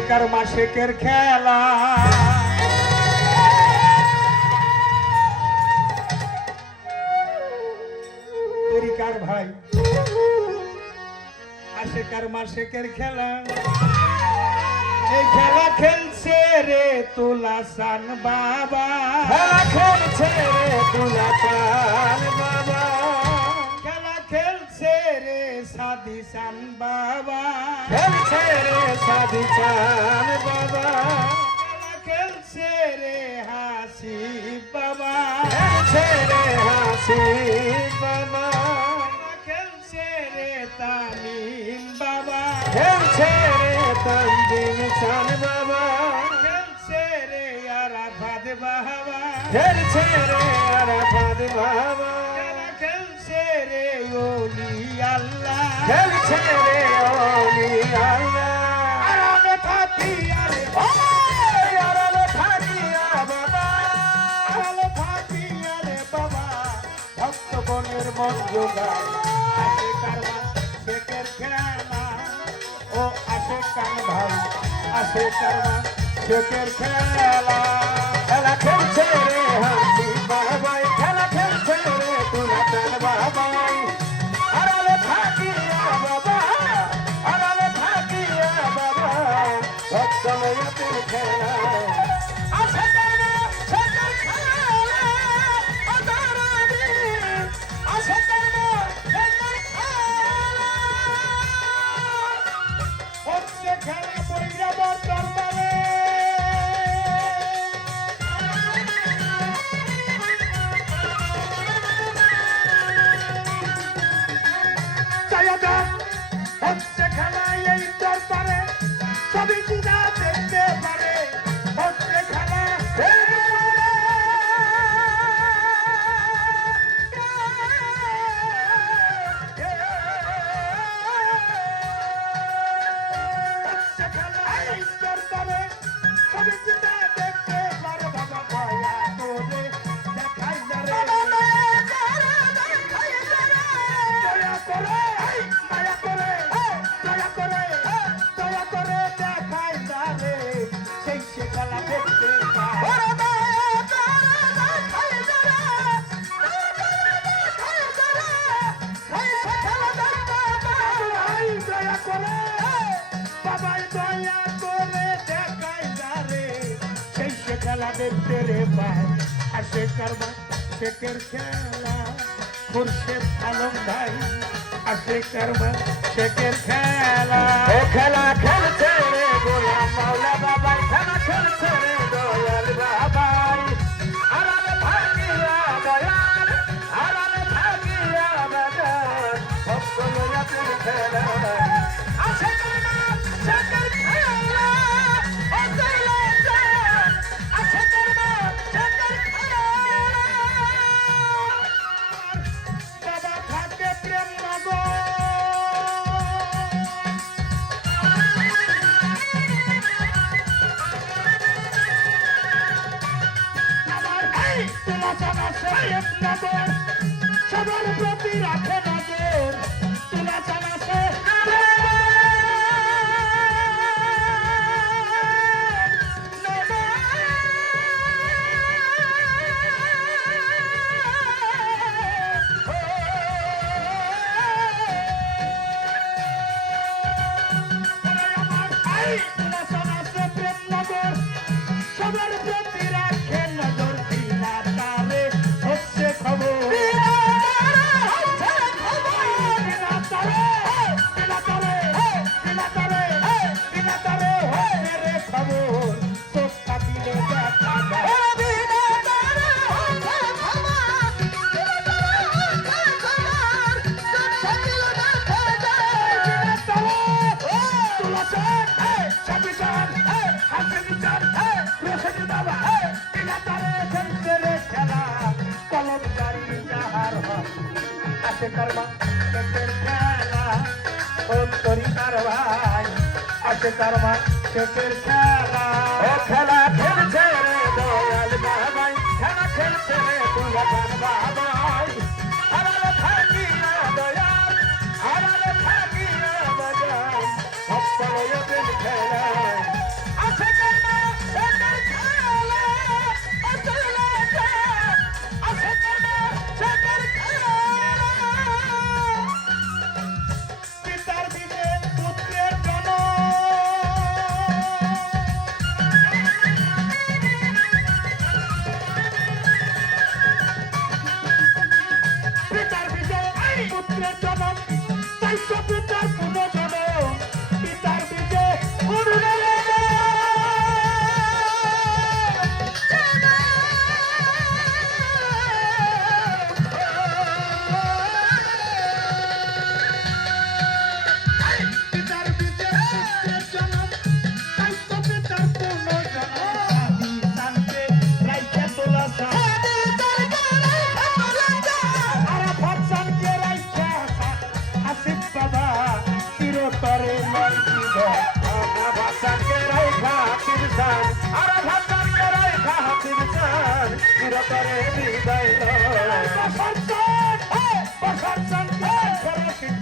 আশেকার মাশেকের খেলা তরিকার ভাই আশেকার মাশেকের খেলা এই খেলা খেলছে রে তুলাসান বাবা খেলা খেলছে রে তুলাসান বাবা খেলা খেলছে রে সাদিসান বাবা খেলছে রে সাদিসান বাবা খেলা খেলছে রে হাসি বাবা খেলছে রে হাসি বাবা খেলছে রে তামিম বাবা খেলছে রে তানজিম শান বাবা খেলছে রে আরাফাত বাবা খেলছে রে আরাফাত বাবা খেলছে রে ওলি আল্লাহ খেলছে রে ওলি আল্লাহ আরামে থাকিয়া রে ওই আরামে থাকিয়া বাবা আরামে থাকিয়া রে বাবা ভক্তগণের মন জোগায় আশেকার খেলা ও আশেকান ভাই আশেকার শেখের খেলা খেলা খেলছে রে হাসি বাবাই খেলা খেলছে রে তুলাসান বাবাই আরামে থাকিয়া বাবা আরামে থাকিয়া বাবা ভক্তময়তের খেলা আসে করবে শেখের খেলা আদারানি আসে করবে শেখের খেলা হচ্ছে খেলা বৈরাবর দরবারে হচ্ছে খেলা এই দরবারে সবই দিদা দেখতে পারে হচ্ছে খেলা হচ্ছে খেলা এই দরবারে সবই দিদা দেখতে পারে বাবা ভয়া তোরে দেখাই না রে দয়া করে মায়া করে দয়া করে দয়া করে দেখাই না রে সেই সে খেলা দেখতে পায় দয়া করে বাবাই দয়া করে দেখাই না রে সেই সে খেলা দেখতে রে পায় আসে কারবা শেখের খেলা মুর্শেদ আলম ভাই আসে কারবা শেখের খেলা ও খেলা খেলছে রে গোলাম মাওলা বাবাই খেলা খেলছে রে দয়াল বাবাই আরামে থাকিয়া দয়াল আরামে থাকিয়া বাজান ভক্তময়তের খেলা আসে করবে শেখের খেলা ও দয়াল আসে করবে শেখের খেলা বাবা থাকে প্রেম নগর আমার এই তুলাচানা শেখ নগর সবার প্রতি রাখে নজর তুলাচানা শেখ সবার প্রতি রাখে নজর দিলা তারে হচ্ছে খবর দিলা তারে রে খবর চোখটা দিলে দেখা যায় শেখের খেলা ও খেলা খেলছে রে দয়াল বাবাই খেলা খেলছে রে তুলাসান বাবাই আরামে থাকিয়া দয়াল আরামে থাকিয়া বাজান ভক্তময়তের খেলা চান আর ভাতার করাই খাহাতির চান চিরতরে বিদায়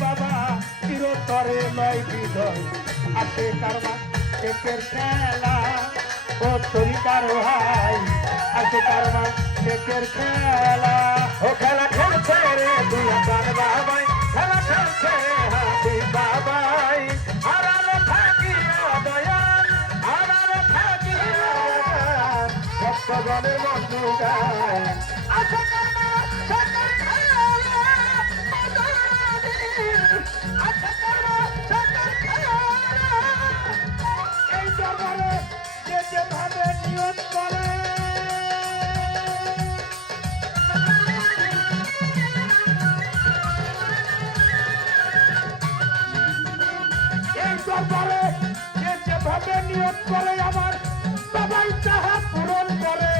বাবা চিরতরে লয় বিদয় আসে কারমা শেখের খেলা ও তরিকার ভাই আসে কারমা শেখের খেলা ও খেলা খেলছে রে দুই প্রাণ বাবাই খেলা খেলছে রে হাতি বাবাই আড়ালে থাকিয়া দয়াল আড়ালে থাকিয়া ভক্তগণের বন্ধু গায় আশা করবা সকল খেলা আশা করবা সকল খেলা এই দরবারে যে যেভাবে নিয়ত করে দরবারে যে যেভাবে নিয়োগ করে আমার সবাই তাহা পূরণ করে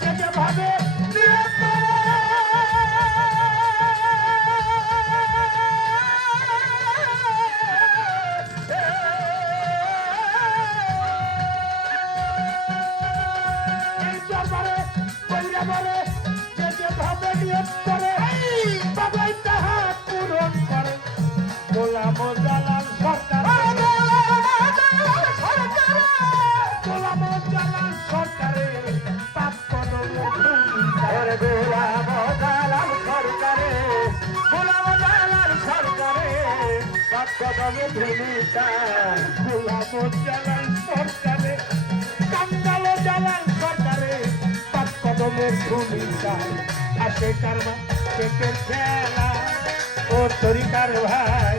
যে যেভাবে নিয়োগ করে এই দরবারে বইরা বলে যে যেভাবে নিয়োগ করে সবাই তাহা পূরণ করে গোলাম জালাল সরকার সরকারে পাপ কদমে গোলাম জালাল সরকারে গোলাম জালাল সরকারে পাপ কদমে ধুলি চান গোলাম জালাল সরকারে কাঙ্গাল জালাল সরকারে পাপ কদমে ধুলি চায় আসে কারমা শেখের খেলা ও তরিকার ভাই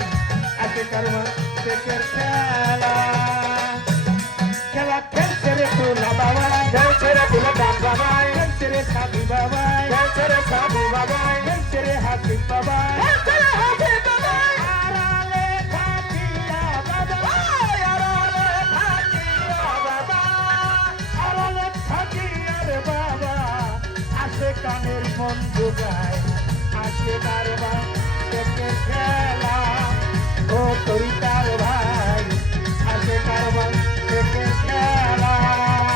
আসে কারমা শেখের খেলা খেলা খেলছে রে তোলা বাবা খেলছে রে তুলে ডান বাবাই খেলছে রে সাধু বাবা খেলছে রে সাধু বাবাই খেলছে রে হাসিব বাবা খেলছে রে হাতি বাবাই আড়ালে থাকিয়া বাবা আড়ালে থাকিয়া বাবা আড়ালে থাকিয়া রে বাবা আসে কানের মন যোগায় আসে কারবা শেখের খেলা ও তরিকার ভাই আসে কারবা শেখের খেলা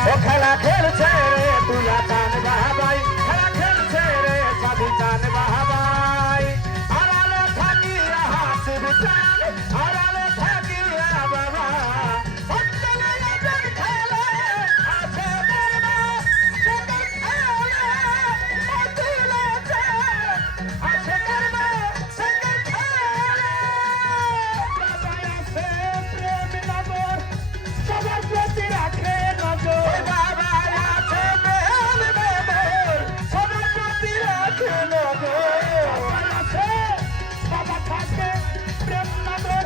ও খেলা খেলছে রে তুলা টান বাবাই খেলা খেলছে রে সাধু টান বাবাই আড়ালে থাকিয়া হাসি বিচার আড়ালে থাকিয়া বাবা অঞ্চলে এদের খেলে আছে বর্মা সেদের খেলে অঞ্চলে আছে কর্মা সেদের খেলে বাবা আছে প্রেম নগর সবার প্রতি রাখে নজর বাবা আছে বেল বেবর সবার প্রতি রাখে নজর বাবা আছে বাবা থাকে প্রেম নগর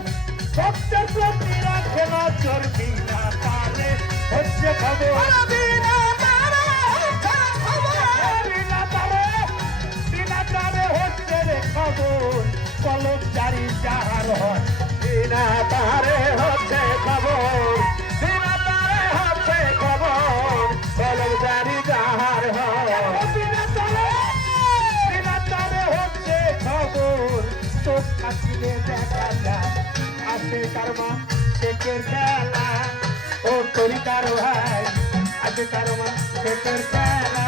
ভক্তের প্রতি রাখে নজর বিনা তারে হচ্ছে খবর বিনা তারে হচ্ছে খবর বিনা তারে হচ্ছে রে খবর কলম জারি যাহার হয় বিনা তারে হচ্ছে খবর বিনা তারে হচ্ছে খবর কলম জারি যাহার হয় বিনা তারে হচ্ছে খবর চোখ থাকিলে দেখা যায় আসে কারমা শেখের খেলা ও তরিকার ভাই আসে কারমা শেখের খেলা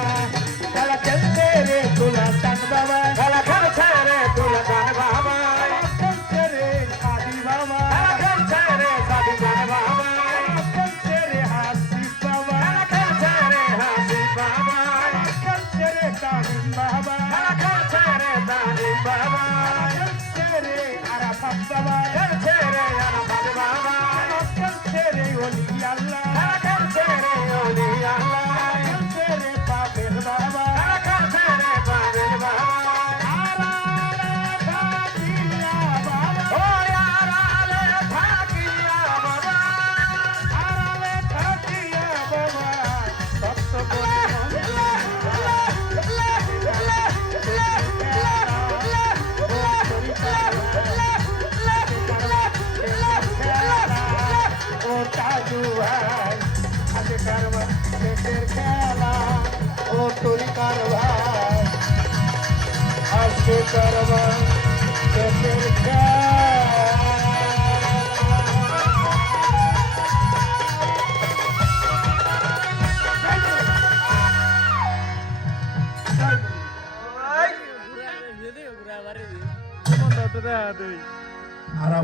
খেলা খেলছে রে তোলা চান বাবা খেলা খেলছে রে তুলা গান বাবাই খেলছে রে সাদি বাবা খেলা খেলছে রে সাধু গান বাবাই খেলছে রে হাসি বাবা খেলা খেলছে রে হাসি বাবাই খেলছে রে কামিন বাবা খেলা খেলছে রে দানি বাবাই খেলছে রে আরাফাত বাবা খেলছে রে আরাফাত বাবাই খেলছে রে অলি আল্লাহ খেলা খেলছে রে ওলি আল্লাহ খেলছে রে বাবের বাবা খেলা খেলছে রে বাবেল বাবাই আরালে থাকিয়া বাবা ও আড়ালে থাকিয়া বাবা আরালে থাকিয়া বাবা সত্য ও তাজু ভাই আজকে কারবা শেখের খেলা ও তরিকার ভাই আজকে কারবা শেখের খেলা যাই ওই ঘুরা ঘুরা বাড়ি কেমন দাও তো দেখা দেই আর